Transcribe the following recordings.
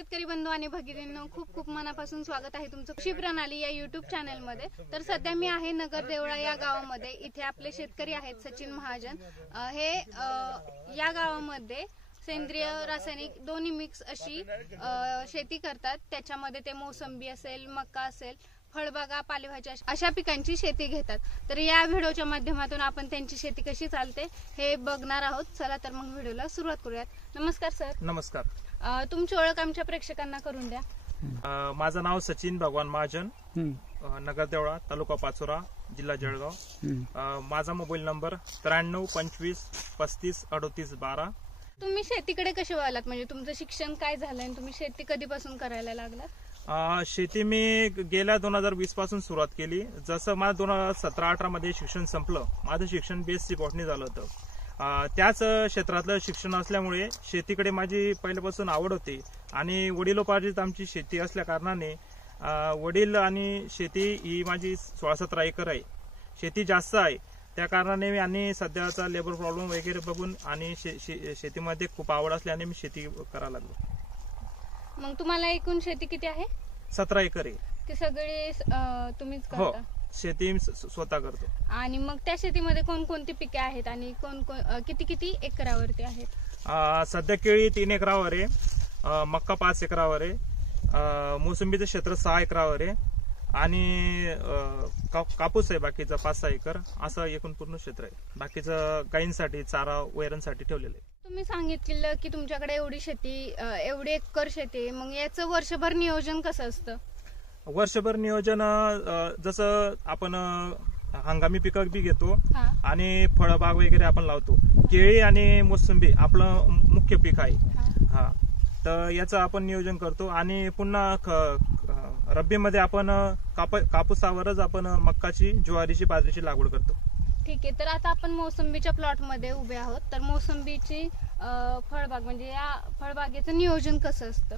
शेतकरी बंधू आणि भगिनींनो, खूप खूप मनापासून स्वागत आहे तुमचं कृषी प्रणाली या युट्यूब चॅनलमध्ये। तर सध्या मी आहे नगर देवळा या गावामध्ये। इथे आपले शेतकरी आहेत सचिन महाजन। हे या गावामध्ये सेंद्रिय रासायनिक दोन्ही मिक्स अशी शेती करतात। त्याच्यामध्ये ते मोसंबी असेल, मका असेल, फळबागा, पालेभाज्या अशा पिकांची शेती घेतात। तर या व्हिडिओच्या माध्यमातून आपण त्यांची शेती कशी चालते हे बघणार आहोत। चला तर मग व्हिडिओला सुरुवात करूयात। नमस्कार सर। नमस्कार। तुमची ओळख आमच्या प्रेक्षकांना करून द्या। माझं नाव सचिन भगवान महाजन, नगर देवळा, तालुका पाचोरा, जिल्हा जळगाव। माझा मोबाईल नंबर 93 25 35 38 12। तुम्ही शेतीकडे कसे वळलात, म्हणजे तुमचं शिक्षण काय झालंय आणि तुम्ही शेती कधीपासून करायला लागलात? शेती मी गेल्या 2020 पासून सुरुवात केली। जसं माझं 2017-18 मध्ये शिक्षण संपलं, माझं शिक्षण BSc बॉटनी झालं होतं। त्याच क्षेत्रातलं शिक्षण असल्यामुळे शेतीकडे माझी पहिल्यापासून आवड होती आणि वडिलोपार्जित आमची शेती असल्या कारणाने वडील आणि शेती ही माझी 16-17 एकर आहे। शेती जास्त आहे त्या कारणाने आणि सध्याचा लेबर प्रॉब्लेम वगैरे बघून आणि शेतीमध्ये खूप आवड असल्याने मी शेती करायला लागलो। मग तुम्हाला एकूण शेती किती आहे? 17 एकर आहे। ती सगळी तुम्हीच करता? हो, शेती स्वतः करतो। आणि मग त्या शेतीमध्ये कोणकोणती पिके आहेत आणि किती किती एकरावरती आहेत? सध्या केळी 3 एकरावर आहे, मक्का 5 एकरावर आहे, मोसंबीचं क्षेत्र 6 एकरावर आहे आणि कापूस आहे बाकीचा 5-6 एकर, असं एकूण पूर्ण क्षेत्र आहे। बाकीचं गायींसाठी चारा वैरणसाठी ठेवलेलं आहे। तुम्ही सांगितलं की तुमच्याकडे एवढी शेती, एवढी एकर शेती, मग याचं वर्षभर नियोजन कसं असतं? वर्षभर नियोजन जसं आपण हंगामी पिकं बी घेतो आणि फळबाग वगैरे आपण लावतो। केळी आणि मोसंबी आपलं मुख्य पीक आहे। हा, तर याचं आपण नियोजन करतो आणि पुन्हा रब्बीमध्ये आपण कापूसावरच आपण मक्काची, ज्वारीची, बाजरीची लागवड करतो। ठीक आहे, तर आता आपण मोसंबीच्या प्लॉट मध्ये उभे आहोत। तर मोसंबीची फळबाग म्हणजे या फळबागेचं नियोजन कसं असतं?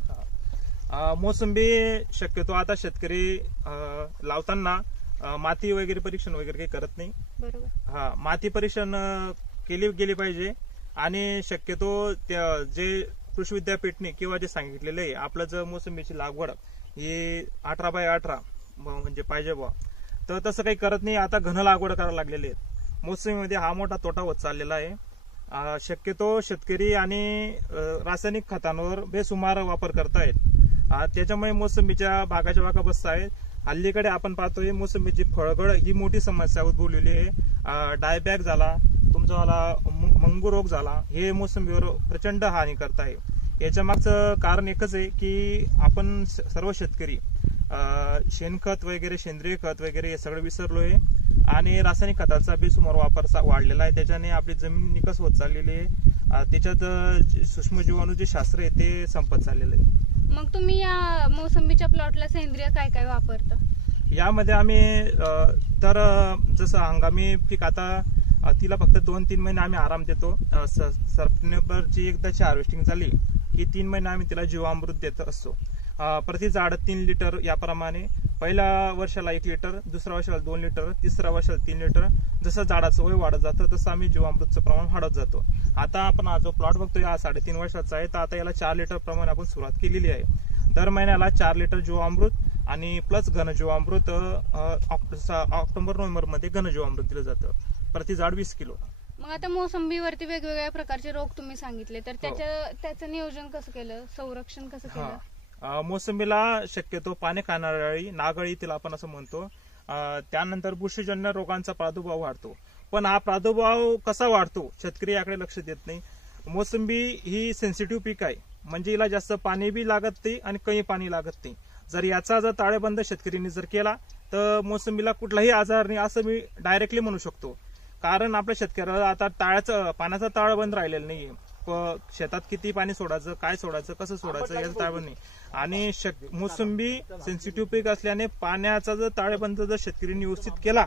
मोसंबी शक्यतो आता शेतकरी लावताना माती वगैरे परीक्षण वगैरे काही करत नाही। बरोबर। हा, माती परीक्षण केली गेली पाहिजे आणि शक्यतो जे कृषी विद्यापीठने किंवा जे सांगितलेलं आहे, आपलं जर मोसंबीची लागवड ही 18x18 म्हणजे पाहिजे बुवा, तर तसं काही करत नाही। आता घन लागवड करायला लागलेली आहे। मोसंबीमध्ये हा मोठा तोटा होत चाललेला आहे। शक्यतो शेतकरी आणि रासायनिक खतांवर बेसुमार वापर करतायत, त्याच्यामुळे मोसंबीच्या बागाच्या बागा बसत आहेत। हल्लीकडे आपण पाहतोय मोसंबीची फळगळ ही मोठी समस्या उद्भवलेली आहे। डायबॅक झाला, तुमचा मंगू रोग झाला, हे मोसंबीवर प्रचंड हानी करत आहे। याच्या मागचं कारण एकच आहे की आपण सर्व शेतकरी शेणखत वगैरे, सेंद्रिय खत वगैरे हे सगळं विसरलोय आणि रासायनिक खताचा बेसुमार वापर वाढलेला आहे। त्याच्याने आपली जमीन निकस होत चाललेली आहे, त्याच्यात सूक्ष्मजीवाणूचे शास्त्र आहे ते संपत चाललेलं आहे। मग तुम्ही या मोसंबीच्या प्लॉटला सेंद्रिय काय काय वापरता? यामध्ये आम्ही तर जसं हंगामी पीक आता तिला फक्त 2-3 महिने आम्ही आराम देतो। सप्टेंबरची एकदाची हार्वेस्टिंग झाली की 3 महिने आम्ही तिला जीवामृत देत असतो। प्रति झाड 3 लिटर याप्रमाणे, पहिल्या वर्षाला 1 लिटर, दुसऱ्या वर्षाला 2 लिटर, तिसऱ्या वर्षाला 3 लिटर, जसं झाडाचं वय वाढत जातं तसं आम्ही जीवामृतचं प्रमाण वाढत जातो। आता आपण हा जो प्लॉट बघतोय हा 3.5 वर्षाचा आहे, तर आता याला 4 लिटर प्रमाणे आपण सुरुवात केलेली आहे। दर महिन्याला 4 लिटर जीवामृत आणि प्लस घन जीवामृत ऑक्टोबर-नोव्हेंबर मध्ये घन जीवामृत दिलं जातं, प्रति झाड 20 किलो। मग आता मोसंबीवरती वेगवेगळ्या प्रकारचे रोग तुम्ही सांगितले, तर त्याचं नियोजन कसं केलं, संरक्षण कसं केलं? मोसंबीला शक्यतो पाने खाणारी नागळी तिला आपण असं म्हणतो, त्यानंतर बुरशीजन्य रोगांचा प्रादुर्भाव वाढतो। पण हा प्रादुर्भाव कसा वाढतो शेतकरी याकडे लक्ष देत नाही। मोसंबी ही सेन्सिटिव्ह पीक आहे, म्हणजे हिला जास्त पाणी बी लागत नाही आणि कमी पाणी लागत नाही। जर याचा ताळेबंद शेतकऱ्यांनी जर केला तर मोसंबीला कुठलाही आजार नाही असं मी डायरेक्टली म्हणू शकतो। कारण आपल्या शेतकऱ्याला आता पाण्याचा ताळेबंद राहिलेला नाहीये। शेतात किती पाणी सोडायचं, काय सोडायचं, कसं सोडायचं याचा ताळेबंद नाही। आणि मोसंबी सेन्सिटिव्ह पीक असल्याने पाण्याचा जर ताळेबंद जर शेतकऱ्यांनी व्यवस्थित केला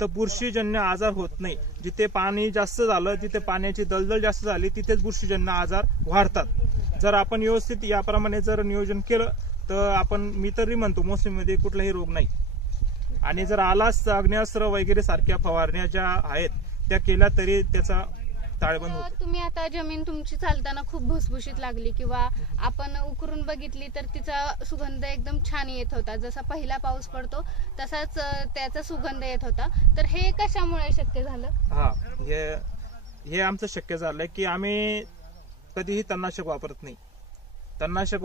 तर बुरशीजन्य आजार होत नाही। जिथे पाणी जास्त झालं, जिथे पाण्याची दलदल जास्त झाली, तिथेच बुरशीजन्य आजार वाढतात। जर आपण व्यवस्थित याप्रमाणे जर नियोजन केलं तर मी तरी म्हणतो मोसंबीमध्ये कुठलाही रोग नाही। आणि जर आलाच अग्न्यास्त्र वगैरे सारख्या फवारण्या ज्या आहेत त्या केल्या तरी त्याचा ताळेबंद होते. तुम्ही आता जमीन तुमची चालताना खूप भुसभुशीत लागली किंवा आपण उकरून बघितली तर तिचा सुगंध एकदम छान येत होता, जसा पहिला पाऊस पडतो तसाच त्याचा सुगंध येत होता. तर हे कशामुळे शक्य झालं? हा, हे आमचं शक्य झालंय की आम्ही कधीही तणनाशक वापरत नाही. तणनाशक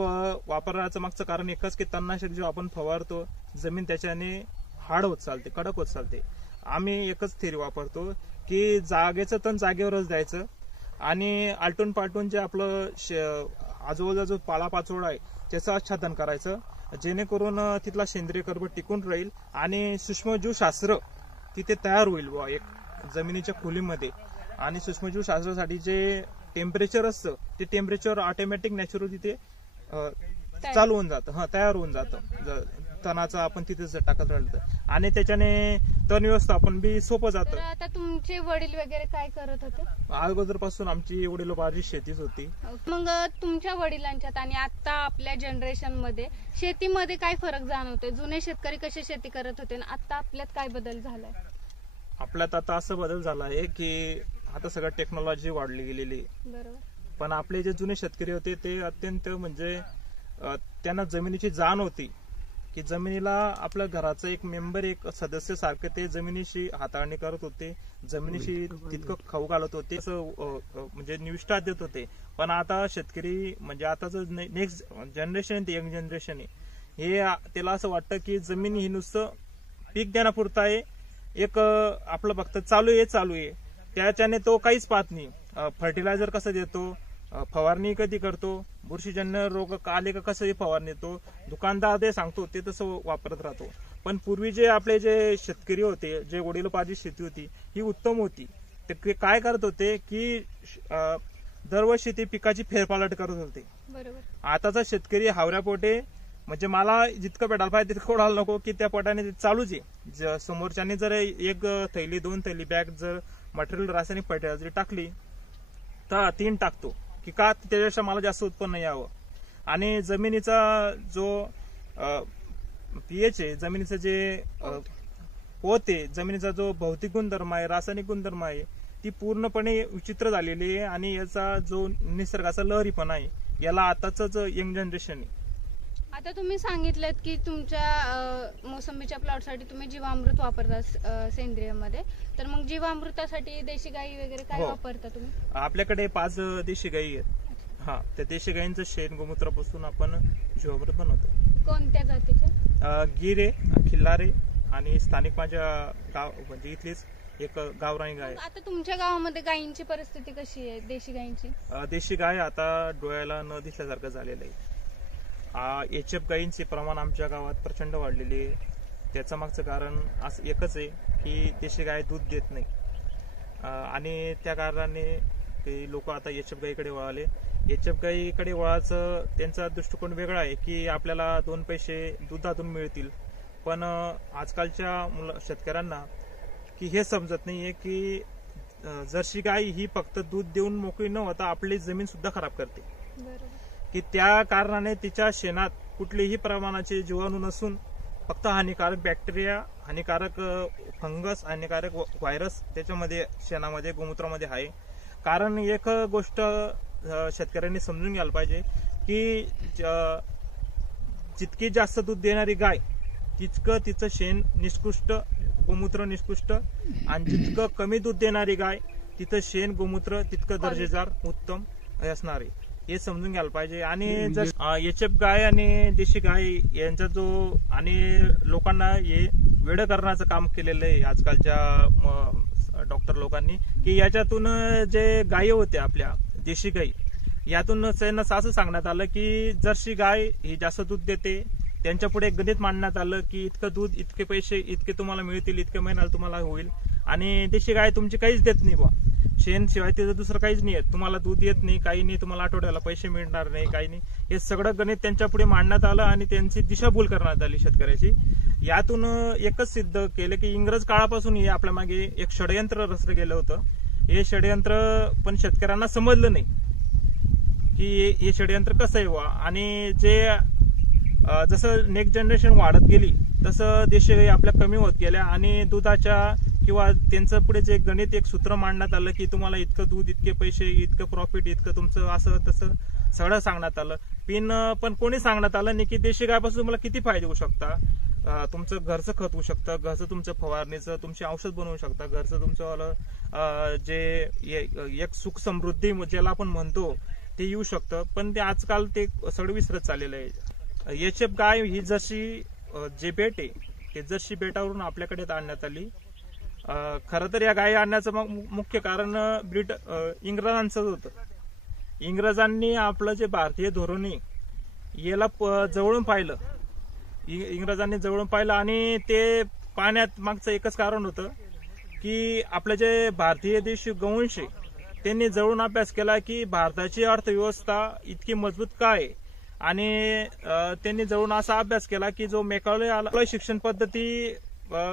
वापरायचं मागचं कारण एकच की तणनाशक जेव्हा आपण फवारतो जमीन त्याच्याने हार्ड होत चालते, कडक होत चालते. आम्ही एकच थेरी वापरतो की जागेचं तण जागेवरच द्यायचं आणि आलटून पालटून जे आपलं आजूबाजूचा जो पालापाचोळा आहे त्याचं आच्छादन करायचं, जेणेकरून तिथला सेंद्रिय कर्ब टिकून राहील आणि सूक्ष्मजीवशास्त्र तिथे तयार होईल बुवा एक जमिनीच्या खोलीमध्ये. आणि सूक्ष्मजीवशास्त्रासाठी जे टेम्परेचर असतं ते टेम्परेचर ऑटोमॅटिक नॅचरल तिथे चालू होऊन जातं, तयार होऊन जातं तणाचं आपण तिथे जर टाकत राहिलं आणि त्याच्याने तण व्यवस्थापन बी सोपं जातं. आता तुमचे वडील वगैरे काय करत होते? अगोदरपासून आमची वडिलोपार्जित शेतीच होती. मग तुमच्या वडिलांच्यात आणि आता आपल्या जनरेशन मध्ये शेतीमध्ये काय फरक जाणवतोय? जुने शेतकरी कशी शेती करत होते आणि आता आपल्यात काय बदल झालाय? आपल्यात आता असं बदल झाला आहे की आता सगळं टेक्नॉलॉजी वाढली गेलेली. बरोबर. पण आपले जे जुने शेतकरी होते ते अत्यंत म्हणजे त्यांना जमिनीची जाण होती की जमिनीला आपल्या घराचं एक मेंबर, एक सदस्य सारखे ते जमिनीशी हाताळणी करत होते, जमिनीशी तितकं खाऊ घालत होते, असं म्हणजे निविष्ठा देत होते. पण आता शेतकरी म्हणजे आता जो नेक्स्ट जनरेशन, यंग जनरेशन आहे, हे त्याला असं वाटतं की जमीन ही नुसतं पीक देण्यापुरता आहे, एक आपलं फक्त चालू आहे, त्याच्याने तो काहीच पाहत नाही. फर्टिलायझर कसं देतो, फवारणी कधी करतो, बुरशीजन्य रोग आले का कसं फवारणी देतो, दुकानदार ते सांगतो ते तसं वापरत राहतो. पण पूर्वी जे आपले जे शेतकरी होते, जे वडिलोपार्जित शेती होती ही उत्तम होती. ते काय करत होते की दरवर्षी ते पिकाची फेरपालट करत होते. बरोबर. आताचा शेतकरी हावऱ्यापोटे म्हणजे मला जितकं भेटायला पाहिजे तितकं उडायला नको की त्या पोटाने चालूच आहे. समोरच्याने जर एक थैली 2 थैली बॅग जर मटेरियल रासायनिक फर्टिलायझर टाकली तर 3 टाकतो की का, त्याच्यापेक्षा मला जास्त उत्पन्न यावं. आणि जमिनीचा जो पीएच आहे, जमिनीचं जे होते, जमिनीचा जो भौतिक गुणधर्म आहे, रासायनिक गुणधर्म आहे, ती पूर्णपणे विचित्र झालेली आहे. आणि याचा जो निसर्गाचा लहरीपणा आहे याला आताच यंग जनरेशन आहे. आता तुम्ही सांगितलं की तुमच्या मोसंबीच्या प्लॉटसाठी तुम्ही जीवामृत वापरता सेंद्रियमध्ये, तर मग जीवामृतासाठी देशी गाई वगैरे काय वापरता तुम्ही? आपल्याकडे 5 देशी गाई आहेत. हा, त्या देशी गाईंचं शेण गोमूत्रापासून आपण जीवामृत बनवतो. कोणत्या जातीच्या? गिरे, खिल्लारे आणि स्थानिक माझ्या गाव म्हणजे इथलीच एक गावराणी गाय. आता तुमच्या गावामध्ये गायींची परिस्थिती कशी आहे देशी गायींची? देशी गाय आता डोळ्याला न दिसल्यासारखं झालेलं आहे. एचएफ गायींचे प्रमाण आमच्या गावात प्रचंड वाढलेले आहे. त्याचं मागचं कारण असं एकच आहे की देशी गाय दूध देत नाही आणि त्या कारणाने ते लोक आता एचएफ गायीकडे वळाले. एचएफ गायीकडे वळायचं त्यांचा दृष्टिकोन वेगळा आहे की आपल्याला 2 पैसे दुधातून मिळतील. पण आजकालच्या शेतकऱ्यांना की हे समजत नाहीये की जर्सी गाय ही फक्त दूध देऊन मोकळी न होता आपली जमीन सुद्धा खराब करते. की त्या कारणाने तिच्या शेणात कुठलेही प्रमाणाचे जीवाणू नसून फक्त हानिकारक बॅक्टेरिया, हानिकारक फंगस, हानिकारक व्हायरस त्याच्यामध्ये शेणामध्ये, गोमूत्रामध्ये आहे. कारण एक गोष्ट शेतकऱ्यांनी समजून घ्यायला पाहिजे की जितकी जास्त दूध देणारी गाय तितकं तिचं शेण निष्कृष्ट, गोमूत्र निष्कृष्ट, आणि जितकं कमी दूध देणारी गाय तिथं शेण गोमूत्र तितकं दर्जेदार, उत्तम असणार आहे. हे समजून घ्यायला पाहिजे. आणि जर एचएफ गाय आणि देशी गाय यांचा जो आणि लोकांना हे वेड करण्याचं काम केलेलं आहे आजकालच्या डॉक्टर लोकांनी की याच्यातून जे गायी होत्या आपल्या देशी गायी, यातून त्यांना असं सांगण्यात आलं की जर्सी गाय ही जास्त दूध देते. त्यांच्या पुढे गणित मांडण्यात आलं की इतकं दूध, इतके पैसे, इतके तुम्हाला मिळतील, इतके महिन्याला तुम्हाला होईल. आणि देशी गाय तुमची काहीच देत नाही बा, शेण शिवाय तिथं दुसरं काहीच नाही येत, तुम्हाला दूध येत नाही, काही नाही, तुम्हाला आठवड्याला पैसे मिळणार नाही, काही नाही. हे सगळं गणित त्यांच्या पुढे मांडण्यात आलं आणि त्यांची दिशाभूल करण्यात आली शेतकऱ्याची. यातून एकच सिद्ध केलं की इंग्रज काळापासून हे आपल्या मागे एक षडयंत्र रचलं गेलं होतं. हे षडयंत्र पण शेतकऱ्यांना समजलं नाही की हे षडयंत्र कसं आहे वा. आणि जे जसं नेक्स्ट जनरेशन वाढत गेली तसं देशी गाई आपल्या कमी होत गेल्या आणि दुधाच्या किंवा त्यांचं पुढे जे गणित एक सूत्र मांडण्यात आलं की तुम्हाला इतकं दूध, इतके पैसे, इतकं प्रॉफिट, इतकं तुमचं असं तसं सगळं सांगण्यात आलं. पण कोणी सांगण्यात आलं नाही की देशी गायपासून तुम्हाला किती फायदे होऊ शकता. तुमचं घरचं खत होऊ शकतं, घरचं तुमचं फवारणीचं, तुमचे औषध बनवू शकता, घरचं तुमचं जे एक सुख समृद्धी ज्याला आपण म्हणतो ते येऊ शकतं. पण ते आजकाल ते सगळं विसरत चाललेलं आहे. एचएफ गाय ही जशी जे बेट आहे ते जशी बेटावरून आपल्याकडे आणण्यात आली. खरं तर या गायी आणण्याचं मुख्य कारण ब्रीड इंग्रजांचं होतं. इंग्रजांनी आपलं जे भारतीय धोरण आहे याला जवळून पाहिलं. इंग्रजांनी जवळून पाहिलं आणि ते पाहण्यात मागचं एकच कारण होतं की आपले जे भारतीय देशी गोवंश आहे त्यांनी जवळून अभ्यास केला की भारताची अर्थव्यवस्था इतकी मजबूत का आहे. आणि त्यांनी जवळून असा अभ्यास केला की जो मेकॉले शिक्षण पद्धती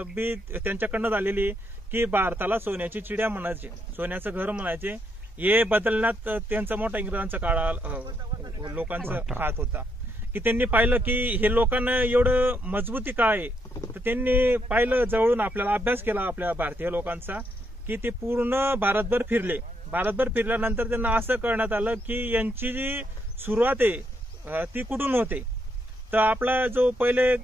बी त्यांच्याकडनं झालेली की भारताला सोन्याची चिड्या म्हणायचे, सोन्याचं घर म्हणायचे. हे बदलण्यात त्यांचा मोठा इंग्रजांचा काळ लोकांचा हात होता की त्यांनी पाहिलं की हे लोकांना एवढं मजबूती काय आहे. तर त्यांनी पाहिलं जवळून, आपल्याला अभ्यास केला आपल्या भारतीय लोकांचा की ते पूर्ण भारतभर फिरले. भारतभर फिरल्यानंतर त्यांना असं कळण्यात आलं की यांची जी सुरुवात आहे ती कुठून होते. तर आपला जो पहिले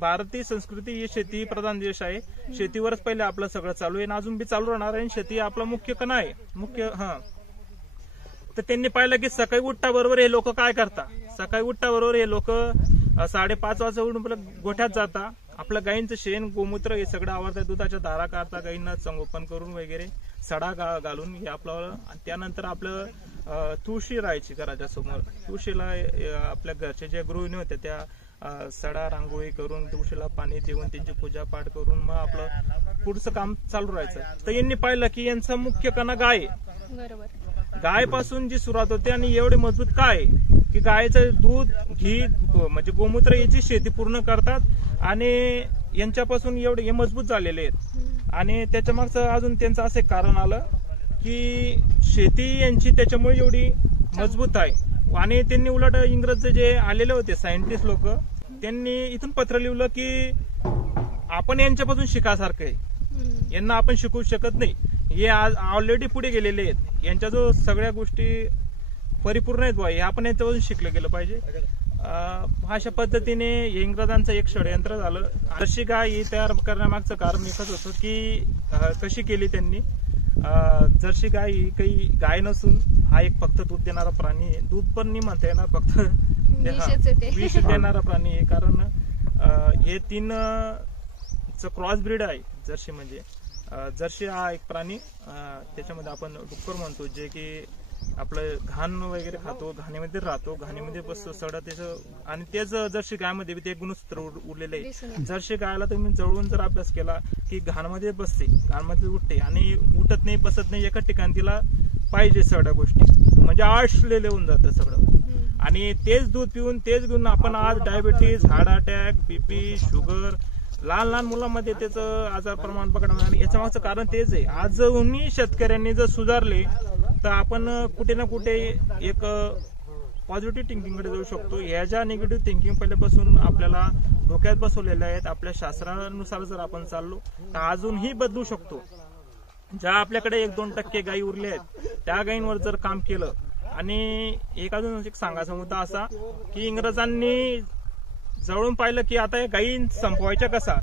भारतीय संस्कृती ही शेती प्रधान देश आहे. शेतीवरच पहिले आपलं सगळं चालू आहे आणि अजून बी चालू राहणार आहे. शेती आपला मुख्य कणा आहे, मुख्य. तर त्यांनी पाहिलं की सकाळी उठल्याबरोबर हे लोक काय करतात. सकाळी उठल्याबरोबर हे लोक 5:30 वाजता उठून गोठ्यात जातात, आपलं गायींचं शेण गोमूत्र हे सगळं आवडतात, दुधाच्या धारा काढतात, गायींना संगोपन करून वगैरे सडा घालून हे आपलं. आणि त्यानंतर आपलं तुळशी राहायची घराच्या समोर. तुळशीला आपल्या घरचे जे गृहिणी होत्या त्या सडा रांगोळी करून तुळशीला पाणी देऊन त्यांची पूजा पाठ करून मग आपलं पुढचं काम चालू राहायचं. तर यांनी पाहिलं की यांचा मुख्य कणा गाय. बरोबर. गायपासून जी सुरुवात होते आणि एवढे मजबूत काय की गायचं दूध, घी म्हणजे गोमूत्र याची शेती पूर्ण करतात आणि यांच्यापासून एवढे हे मजबूत झालेले आहेत. आणि त्याच्या मागचं अजून त्यांचं असं एक कारण आलं की शेती यांची त्याच्यामुळे एवढी मजबूत आहे. आणि त्यांनी उलट इंग्रज जे आलेले होते सायंटिस्ट लोक, त्यांनी इथून पत्र लिहिलं की आपण यांच्यापासून शिकासारखं आहे, यांना आपण शिकवू शकत नाही, हे आज ऑलरेडी पुढे गेलेले आहेत, यांच्या जो सगळ्या गोष्टी परिपूर्ण आहेत हे आपण यांच्यापासून शिकलं गेलं पाहिजे. अशा पद्धतीने इंग्रजांचं एक षडयंत्र झालं. जर्सी गाय ही तयार करण्यामागचं कारण एकच होतं की कशी केली त्यांनी. जर्सी गाय ही काही गाय नसून हा एक फक्त दूध देणारा प्राणी आहे. दूध पण नाही म्हणता येणार, फक्त विष देणारा प्राणी आहे. कारण हे 3 क्रॉस ब्रीड आहे जर्सी. म्हणजे जर्सी हा एक प्राणी, त्याच्यामध्ये आपण डुक्कर म्हणतो, जे की आपलं घाण वगैरे खातो, घाणीमध्ये राहतो, घाणीमध्ये बसतो, सडा त्याचं. आणि तेच जर्सी गायमध्ये ते गुणसूत्र उरलेलं आहे. जर्सी गायला तुम्ही जवळून जर अभ्यास केला की घाणमध्ये बसते, घाणमध्ये उठते आणि उठत नाही, बसत नाही, एका ठिकाणी तिला पाहिजे सगळ्या गोष्टी, म्हणजे आळसलेले होऊन जातं सगळं. आणि तेच दूध पिऊन तेच घेऊन आपण आज diabetes, heart attack, BP, sugar, लहान मुलांमध्ये त्याचं आजार प्रमाण बघणं. आणि याच्या मागचं कारण तेच आहे. आजही शेतकऱ्यांनी जर सुधारले तर आपण कुठे ना कुठे एक पॉझिटिव्ह थिंकिंगकडे जाऊ शकतो. ह्या निगेटिव्ह थिंकिंग पहिल्यापासून आपल्याला डोक्यात बसवलेल्या आहेत. आपल्या शास्त्रानुसार जर आपण चाललो तर अजूनही बदलू शकतो. ज्या आपल्याकडे 1-2% गायी उरल्या आहेत त्या गायींवर जर काम केलं. आणि एक अजून एक सांगायचा मुद्दा असा की इंग्रजांनी जवळून पाहिलं की आता या गायी संपवायच्या कसा.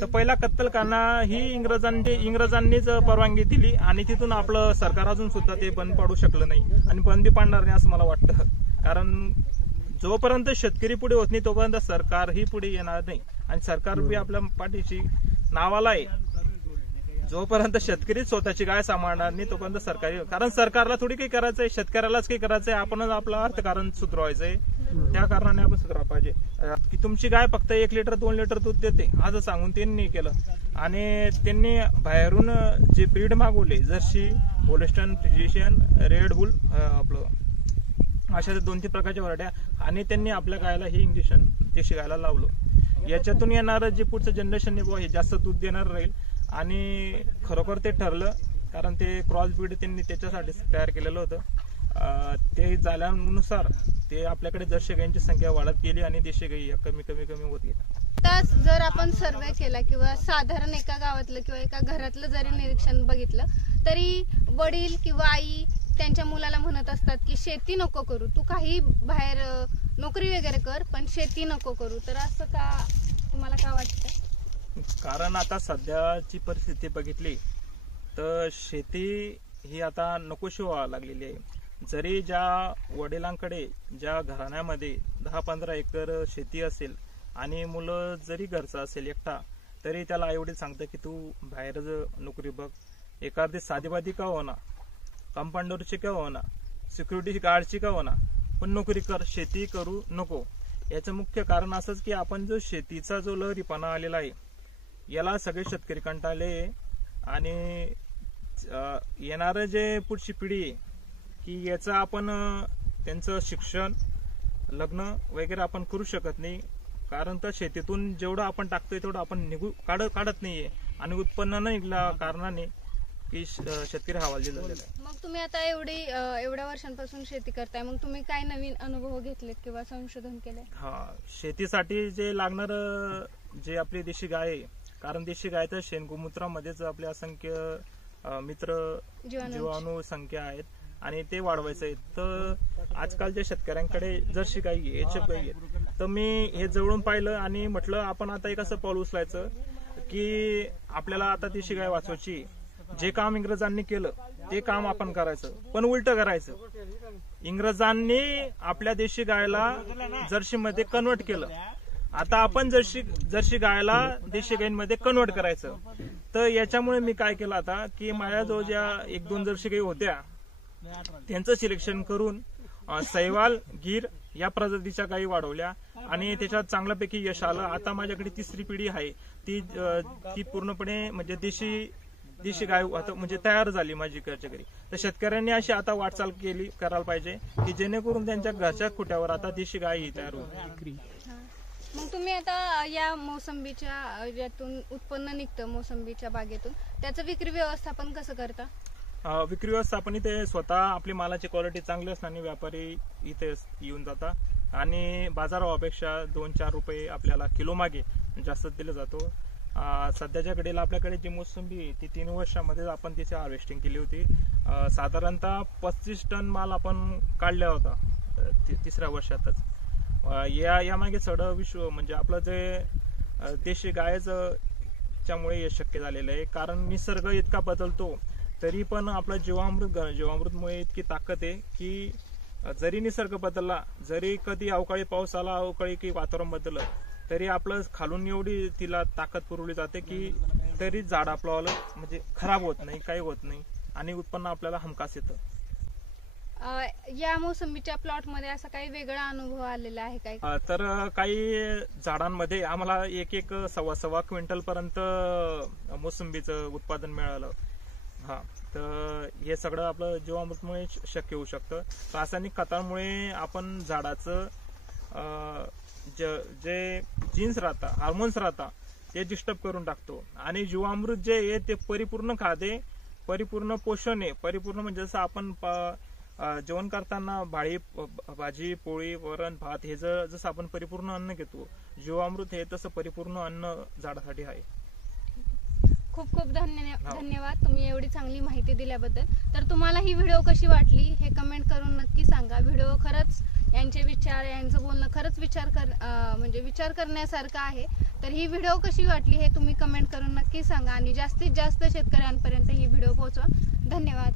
तर पहिला कत्तलखाना ही इंग्रजांनीच परवानगी दिली आणि तिथून आपलं सरकार अजून सुद्धा ते बंद पाडू शकलं नाही आणि बंद बी पाडणार नाही असं मला वाटतं. कारण जोपर्यंत शेतकरी पुढे होत नाही तोपर्यंत सरकार ही पुढे येणार नाही. आणि सरकार बी आपल्या पाठीशी नावाला आहे. जोपर्यंत शेतकरी स्वतःची गाय सांभाळणार नाही तोपर्यंत सरकारी, कारण सरकारला थोडी काही करायचंय, शेतकऱ्यालाच काही करायचंय. आपणच आपलं अर्थकारण सुधारायचंय. त्या कारणाने आपण सुधारायला पाहिजे की तुमची गाय फक्त 1 लिटर 2 लिटर दूध देते असं सांगून त्यांनी केलं. आणि त्यांनी बाहेरून जे ब्रीड मागवले, जर्सी, होल्स्टाईन फ्रिजिशियन, रेड बुल, आपलं अशा 2-3 प्रकारच्या व्हरायट्या, आणि त्यांनी आपल्या गायला हे इंजेक्शन देशी गायला लावलं. याच्यातून येणारं जे पुढचं जनरेशन हे जास्त दूध देणार राहील. आणि खरोखर ते ठरलं, कारण ते क्रॉस ब्रीड त्यांनी त्याच्यासाठी तयार केलेलं होतं. ते झाल्यानुसार ते आपल्याकडे जर्सी गायींची संख्या वाढत गेली आणि देशी गायी कमी कमी कमी होत गेल्या. आताच जर आपण सर्वे केला किंवा साधारण एका गावातलं किंवा एका घरातलं जरी निरीक्षण बघितलं तरी वडील किंवा आई त्यांच्या मुलाला म्हणत असतात की शेती नको करू, तू काही बाहेर नोकरी वगैरे कर पण शेती नको करू. तर असं का, तुम्हाला काय वाटतं? कारण आता सध्याची परिस्थिती बघितली तर शेती ही आता नकोशी व्हायला लागलेली आहे. जरी ज्या वडिलांकडे ज्या घराण्यामध्ये 10-15 एकर शेती असेल आणि मुलं जरी घरचा असेल एकटा, तरी त्याला आईवडील सांगतात की तू बाहेर नोकरी बघ, एखादी साधीबाधी का होना, कंपाऊंडरची का होना, सिक्युरिटी गार्डची का होना, पण नोकरी कर, शेती करू नको. याचं मुख्य कारण असंच की आपण जो शेतीचा जो लहरीपणा आलेला आहे याला सगळे शेतकरी कंटाळले आणि येणारं जे पुढची पिढी आहे की याचं आपण त्यांचं शिक्षण, लग्न वगैरे आपण करू शकत नाही. कारण तर शेतीतून जेवढं आपण टाकतोय तेवढं आपण काढत नाहीये आणि उत्पन्न न निघल्या कारणाने की शेतकरी हवालदिल झालेला आहे. मग तुम्ही आता एवढ्या वर्षांपासून शेती करताय, मग तुम्ही काय नवीन अनुभव घेतलेत किंवा संशोधन केलंय? हा, शेतीसाठी जे लागणार जे आपली देशी गाय आहे, कारण देशी गायच्या शेणगोमूत्रामध्येच आपले असंख्य मित्र जीवाणू संख्या आहेत आणि ते वाढवायचं आहे. तर आजकालच्या शेतकऱ्यांकडे जर्सी गाई, एचएफ गाई आहेत. तर मी हे जवळून पाहिलं आणि म्हटलं आपण आता एक असं पाऊल उचलायचं की आपल्याला आता देशी गाय वाचवायची. जे काम इंग्रजांनी केलं ते काम आपण करायचं, पण उलट करायचं. इंग्रजांनी आपल्या देशी गायला जर्सी मध्ये कन्वर्ट केलं, आता आपण जर्सी गायला देशी गायींमध्ये कन्वर्ट करायचं. तर याच्यामुळे मी काय केलं आता की माझ्याजवळ ज्या 1-2 जर्सी गायी होत्या त्यांचं सिलेक्शन करून सैवाल, गीर या प्रजातीच्या गायी वाढवल्या आणि त्याच्यात चांगल्यापैकी यश आलं. आता माझ्याकडे 3री पिढी आहे ती पूर्णपणे म्हणजे देशी गाय आता म्हणजे तयार झाली माझी घरच्या घरी. तर शेतकऱ्यांनी अशी आता वाटचाल करायला पाहिजे की जेणेकरून त्यांच्या घरच्या खुट्यावर आता देशी गाय ही तयार होईल. मग तुम्ही आता या मोसंबीच्या ज्यातून उत्पन्न निघतं मोसंबीच्या बागेतून, त्याचं विक्री व्यवस्थापन कसं करता? विक्री व्यवस्थापन इथे स्वतः आपली मालाची क्वालिटी चांगली असल्याने व्यापारी इथे येऊन जातात आणि बाजारभावापेक्षा 2-4 रुपये आपल्याला किलो मागे जास्त दिला जातो. सध्याच्या घडीला आपल्याकडे जी मोसंबी ती 3 वर्षामध्ये आपण तिची हार्वेस्टिंग केली होती. साधारणतः 35 टन माल आपण काढला होता 3ऱ्या वर्षातच. यामागे सगळं विश्व म्हणजे आपलं जे देशी गायच्यामुळे हे शक्य झालेलं आहे. कारण निसर्ग इतका बदलतो तरी पण आपला जीवामृतमुळे इतकी ताकद आहे की जरी निसर्ग बदलला, जरी कधी अवकाळी पाऊस आला, अवकाळी की वातावरण बदललं, तरी आपलं खालून एवढी तिला ताकद पुरवली जाते की तरी झाड आपलं म्हणजे खराब होत नाही, काही होत नाही आणि उत्पन्न आपल्याला हमखास येतं. या मोसंबीच्या प्लॉट मध्ये असा काही वेगळा अनुभव आलेला आहे काय? तर काही झाडांमध्ये आम्हाला 1-1.25 क्विंटल पर्यंत मोसंबीचं उत्पादन मिळालं. हा, तर हे सगळं आपलं जीवामृतमुळे शक्य होऊ शकतं. रासायनिक खतांमुळे आपण झाडाचं जे जीन्स राहता, हार्मोन्स राहता ते डिस्टर्ब करून टाकतो आणि जीवामृत जे आहे ते परिपूर्ण खाद्य, परिपूर्ण पोषण आहे. परिपूर्ण म्हणजे जसं आपण जेवण करताना भाजी, पोळी, वरण, भात हे जसं आपण परिपूर्ण अन्न घेतो, जीवामृत हे तसं परिपूर्ण अन्न झाडासाठी आहे. खूप खूप धन्यवाद तुम्ही एवढी चांगली माहिती दिल्याबद्दल. तर तुम्हाला ही व्हिडिओ कशी वाटली हे कमेंट करून नक्की सांगा. व्हिडिओ खरंच यांचं बोलणं खरंच विचार करण्यासारखं आहे. तर ही व्हिडिओ कशी वाटली हे तुम्ही कमेंट करून नक्की सांगा आणि जास्तीत जास्त शेतकऱ्यांपर्यंत ही व्हिडिओ पोहोचवा. धन्यवाद.